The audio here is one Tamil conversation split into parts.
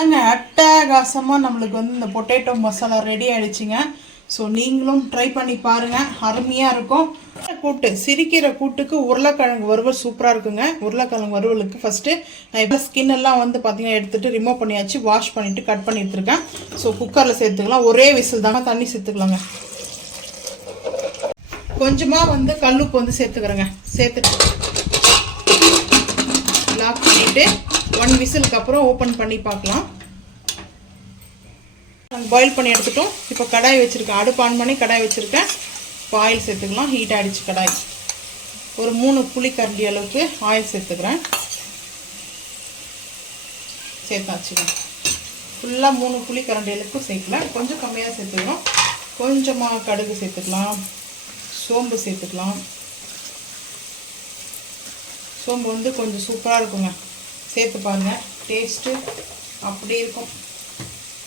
அதாங்க அட்டகாசமாக நம்மளுக்கு வந்து இந்த பொட்டேட்டோ மசாலா ரெடி ஆகிடுச்சிங்க. ஸோ நீங்களும் ட்ரை பண்ணி பாருங்கள், அருமையாக இருக்கும். கூட்டு சிரிக்கிற கூட்டுக்கு உருளைக்கிழங்கு வறுவல் சூப்பராக இருக்குங்க. உருளைக்கிழங்கு வறுவலுக்கு ஃபஸ்ட்டு நான் இப்போ ஸ்கின் எல்லாம் வந்து பார்த்திங்கன்னா எடுத்துகிட்டு ரிமூவ் பண்ணியாச்சு, வாஷ் பண்ணிவிட்டு கட் பண்ணி எடுத்துருக்கேன். ஸோ குக்கரில் சேர்த்துக்கலாம், ஒரே விசில் தாங்க, தண்ணி சேர்த்துக்கலாங்க. கொஞ்சமாக வந்து கல்லுப்பு வந்து சேர்த்துக்கிறேங்க. சேர்த்துட்டு லாக் பண்ணிவிட்டு 1 விசிலுக்கு அப்புறம் ஓப்பன் பண்ணி பார்க்கலாம். நாங்கள் பாயில் பண்ணி எடுத்துட்டோம். இப்போ கடாய் வச்சுருக்கேன், அடுப்பு ஆன் பண்ணி கடாய் வச்சுருக்கேன். இப்போ ஆயில் சேர்த்துக்கலாம். ஹீட் ஆகிடுச்சு கடாய். ஒரு 3 புளிக்கரண்டி அளவுக்கு ஆயில் சேர்த்துக்கிறேன். சேர்த்தாச்சுங்க. ஃபுல்லாக 3 புளிக்கரண்டி அளவுக்கு சேர்க்கல, கொஞ்சம் கம்மியாக சேர்த்துக்கலாம். கொஞ்சமாக கடுகு சேர்த்துக்கலாம், சோம்பு சேர்த்துக்கலாம். சோம்பு வந்து கொஞ்சம் சூப்பராக இருக்குங்க, சேர்த்து பாருங்கள், டேஸ்ட்டு அப்படி இருக்கும்.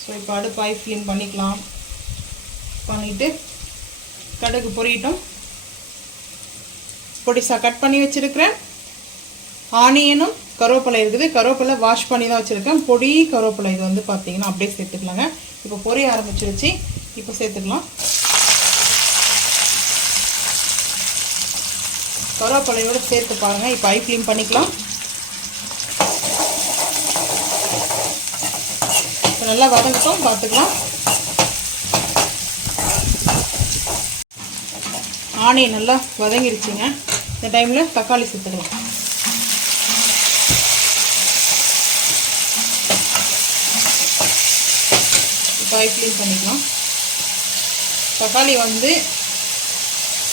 ஸோ இப்போ அடுப்பு ஃப்ளேம் பண்ணிக்கலாம். பண்ணிவிட்டு கடுகு பொரியட்டும். பொடிசாக கட் பண்ணி வச்சுருக்கிறேன். ஆனியனும் கருவேப்பிலை இருக்குது, கருவேப்பிலை வாஷ் பண்ணி தான் வச்சுருக்கேன். பொடி கருவேப்பிலை இது வந்து பார்த்திங்கன்னா அப்படியே சேர்த்துக்கலாங்க. இப்போ பொரிய ஆரம்பிச்சிருச்சு, இப்போ சேர்த்துக்கலாம். கருவேப்பிலையோடு சேர்த்து பாருங்கள். இப்போ ஃப்ளேம் பண்ணிக்கலாம். நல்லா வதங்கட்டும், பார்த்துக்கலாம். ஆனியன் நல்லா வதங்கிடுச்சுங்க. இந்த டைமில் தக்காளி சேர்த்துக்கலாம். இப்போ க்ளீன் பண்ணிக்கலாம். தக்காளி வந்து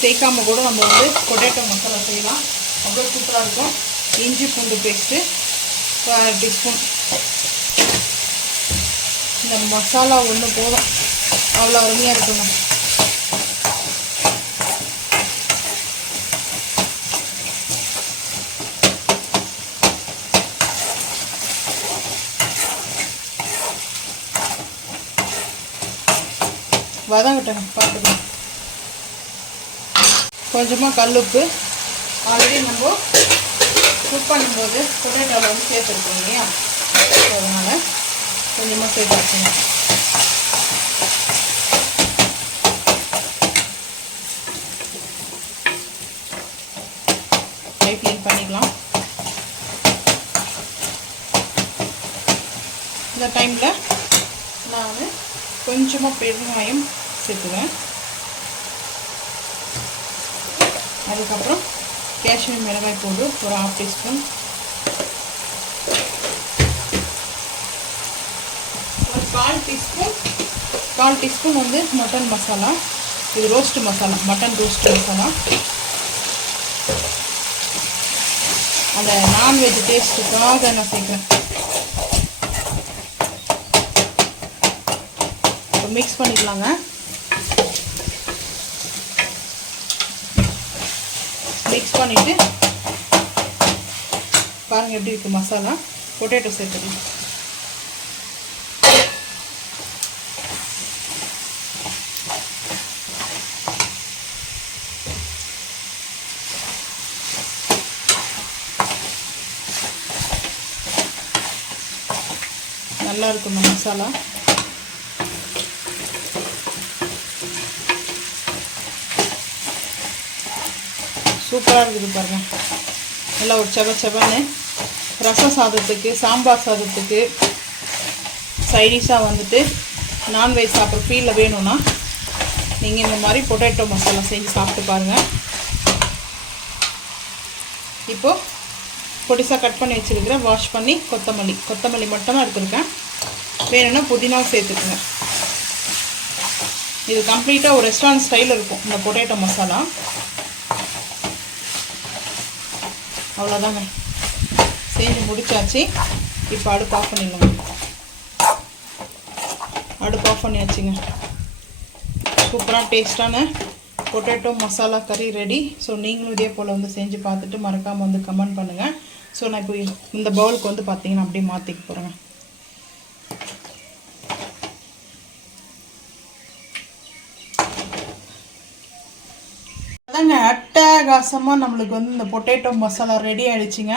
சேர்க்காம கூட நம்ம வந்து பொட்டேட்டோ மசாலா செய்யலாம், அவ்வளோ சூப்பராக இருக்கும். இஞ்சி பூண்டு பேஸ்ட்டு 1/2 டீஸ்பூன். இந்த மசாலா ஒன்று போதும், அவ்வளோ அருமையாக இருக்குங்க. வதங்கட்டுங்க, பார்த்துக்கலாம். கொஞ்சமாக கல்லுப்பு, ஆல்ரெடி நம்ம குக் பண்ணும்போது பொட்டேட்டோவில் வந்து சேர்த்துருக்கோம் இல்லையா, அதனால் கொஞ்சமாக சேர்த்து வச்சுங்க. க்ளீன் பண்ணிக்கலாம். இந்த டைமில் நான் கொஞ்சமாக பெருங்காயம் சேர்த்துவேன். அதுக்கப்புறம் காஷ்மீர் மிளகாய் தூள் ஒரு 1/2 டீஸ்பூன். ஒரு 1/4 டீஸ்பூன் வந்து மட்டன் மசாலா. இது roast masala, mutton roast masala. அந்த நான்வெஜ் டேஸ்ட்டுக்காக நான் சேர்க்குறேன். இப்போ மிக்ஸ் பண்ணிக்கலாங்க. மிக்ஸ் பண்ணிவிட்டு பாருங்கள் எப்படி இருக்குது மசாலா. பொட்டேட்டோ சேர்த்துக்கலாம். நல்லா இருக்கும் இந்த மசாலா. சூப்பராக இருக்குது பாருங்கள். நல்லா ஒரு செவன்னு ரசம் சாதத்துக்கு, சாம்பார் சாதத்துக்கு சைடிஷாக வந்துட்டு நான்வெஜ் சாப்பிட்ற ஃபீலில் வேணும்னா நீங்கள் இந்த மாதிரி பொட்டேட்டோ மசாலா செஞ்சு சாப்பிட்டு பாருங்கள். இப்போது பொடிசாக கட் பண்ணி வச்சுருக்கிறேன், வாஷ் பண்ணி கொத்தமல்லி மட்டும்தான் எடுத்துருக்கேன். வேணும்னா புதினா சேர்த்துக்குங்க. இது கம்ப்ளீட்டாக ஒரு ரெஸ்டாரண்ட் ஸ்டைலில் இருக்கும் இந்த பொட்டேட்டோ மசாலா. அவ்வளோதாங்க, செஞ்சு முடிச்சாச்சு. இப்போ அடுப்பு ஆஃப் பண்ணிடலாம். அடுப்பு ஆஃப் பண்ணியாச்சுங்க. சூப்பராக டேஸ்டான பொட்டேட்டோ மசாலா கறி ரெடி. ஸோ நீங்களும் இதே போல் வந்து செஞ்சு பார்த்துட்டு மறக்காமல் வந்து கமெண்ட் பண்ணுங்கள். ஸோ நான் இப்போ இந்த பவுலுக்கு வந்து பார்த்தீங்கன்னா அப்படியே மாற்றிக்க போகிறேங்க. அதாங்க அட்டகாசமாக நம்மளுக்கு வந்து இந்த பொட்டேட்டோ மசாலா ரெடி ஆகிடுச்சிங்க.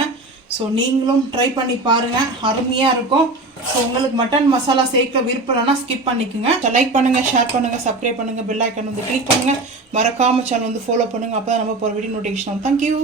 ஸோ நீங்களும் ட்ரை பண்ணி பாருங்கள், அருமையாக இருக்கும். ஸோ உங்களுக்கு மட்டன் மசாலா சேர்க்க விருப்பம் இல்லைன்னா ஸ்கிப் பண்ணிக்கோங்க. லைக் பண்ணுங்கள், ஷேர் பண்ணுங்கள், சப்ஸ்கிரைப் பண்ணுங்கள், பெல் ஐக்கான் வந்து கிளிக் பண்ணுங்கள். மறக்காமல் சேனல் வந்து ஃபாலோ பண்ணுங்கள். அப்போ தான் நம்ம போகிற வீடியோ நோட்டிஃபிகேஷன். தேங்க்யூ.